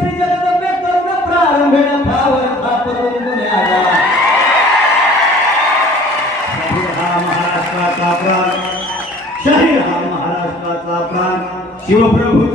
श्री जगदंबे करुण प्रारंभेण भावर थापतून गुन्ह्याला शाहीर हा महाराष्ट्राचा प्राण, शाहीर हा महाराष्ट्राचा प्राण, शिवप्रभू